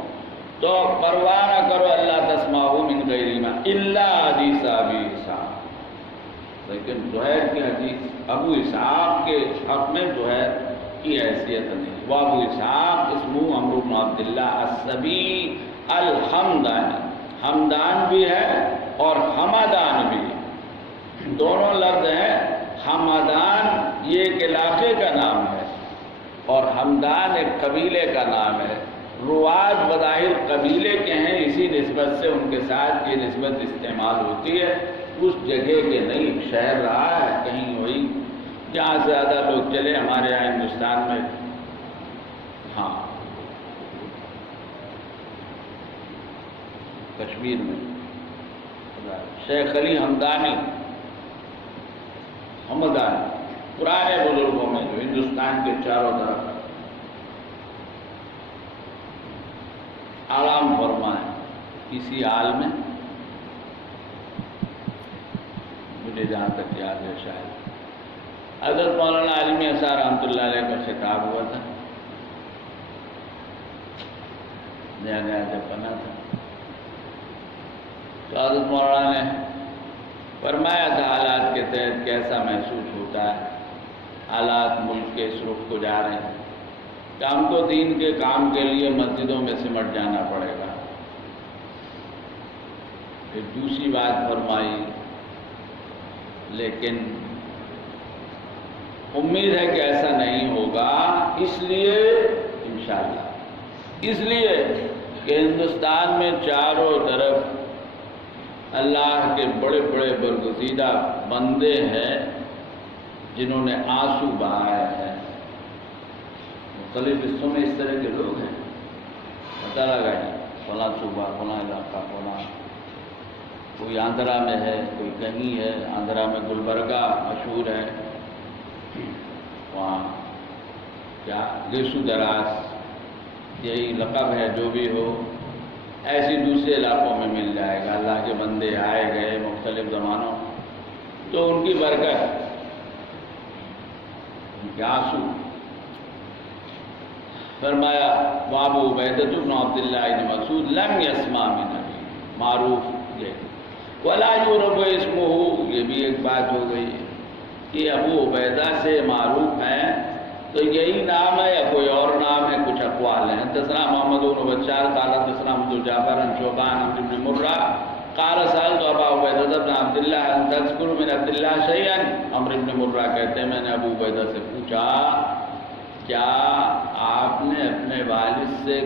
تو پرواہ نہ کرو، اللہ تسمعوا من غیرہما الا حدیث ابی اسحاق، لیکن زہیر کی حدیث ابو اسحاق کے حق میں زہیر کی حیثیت نہیں. وہ ابو اسحاق اسمہ عمرو بن عبداللہ السبی الحمدانی، حمدان بھی ہے اور حمدان بھی ہے، دونوں لفظ ہیں. حمدان یہ ایک علاقے کا نام ہے اور حمدان ایک قبیلے کا نام ہے. رواد بظاہر قبیلے کے ہیں، اسی نسبت سے ان کے ساتھ یہ نسبت استعمال ہوتی ہے. اس جگہ کے نہیں، شہر رہا ہے کہیں وہی جہاں سے زیادہ لوگ چلے ہمارے یہاں ہندوستان میں. ہاں کشمیر میں شیخ علی حمدانی، حمدانی، پرانے بزرگوں میں جو ہندوستان کے چاروں طرف آرام فرمائیں کسی حال میں، مجھے جہاں تک یاد ہے شاید حضرت مولانا عالمی اثار رحمۃ اللہ علیہ کا خطاب ہوا تھا، نیا نیا جب بنا تھا تو حضرت مولانا نے فرمایا تھا حالات کے تحت کیسا محسوس ہوتا ہے، حالات ملک کے اس رخ کو جا رہے ہیں کہ ہم کو دین کے کام کے لیے مسجدوں میں سمٹ جانا پڑے گا. پھر دوسری بات فرمائی، لیکن امید ہے کہ ایسا نہیں ہوگا، اس لیے انشاءاللہ، اس لیے کہ ہندوستان میں چاروں طرف اللہ کے بڑے بڑے برگزیدہ بندے ہیں جنہوں نے آنسو بہائے ہیں. مختلف حصوں میں اس طرح کے لوگ ہیں، پتہ لگائیے فلاں صوبہ، فلاں علاقہ، فلاں، کوئی آندھرا میں ہے، کوئی کہیں ہے. آندھرا میں گلبرگہ مشہور ہے، وہاں کیا گیسو دراز یہی لقب ہے، جو بھی ہو ایسی دوسرے علاقوں میں مل جائے گا. اللہ کے بندے آئے گئے مختلف زمانوں، تو ان کی برکت، ان کے آنسو. فرمایا وابو عبیدۃ بن عبداللہ بن مسعود لم یسمع من نبی، معروف یہ ولا یعرف اسمہ، یہ بھی ایک بات ہو گئی کہ ابو عبیدہ سے معروف ہیں تو یہی نام ہے یا کوئی اور نام ہے؟ کچھ اقوال ہیں. حدثنا محمد بن بشار قال حدثنا ابو جعفر عن شعبان عن ابن مرہ قال سألت ابا عبیدہ بن عبداللہ ان تذکر من عبداللہ شیئا. عمرو بن مرہ کہتے ہیں میں نے ابو عبیدہ سے پوچھا کیا آپ نے اپنے والد سے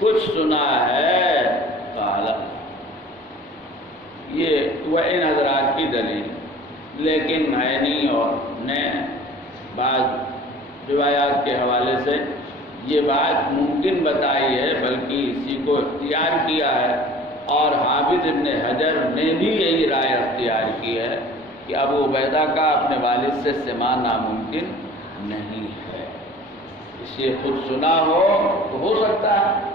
کچھ سنا ہے؟ قال، یہ وہ ان حضرات کی دلیل، لیکن عینی اور نے بعض روایات کے حوالے سے یہ بات ممکن بتائی ہے، بلکہ اسی کو اختیار کیا ہے. اور حافظ ابن حجر نے بھی یہی رائے اختیار کی ہے کہ ابو عبیدہ کا اپنے والد سے سماع ناممکن نہیں ہے. اسے خود سنا ہو تو ہو سکتا ہے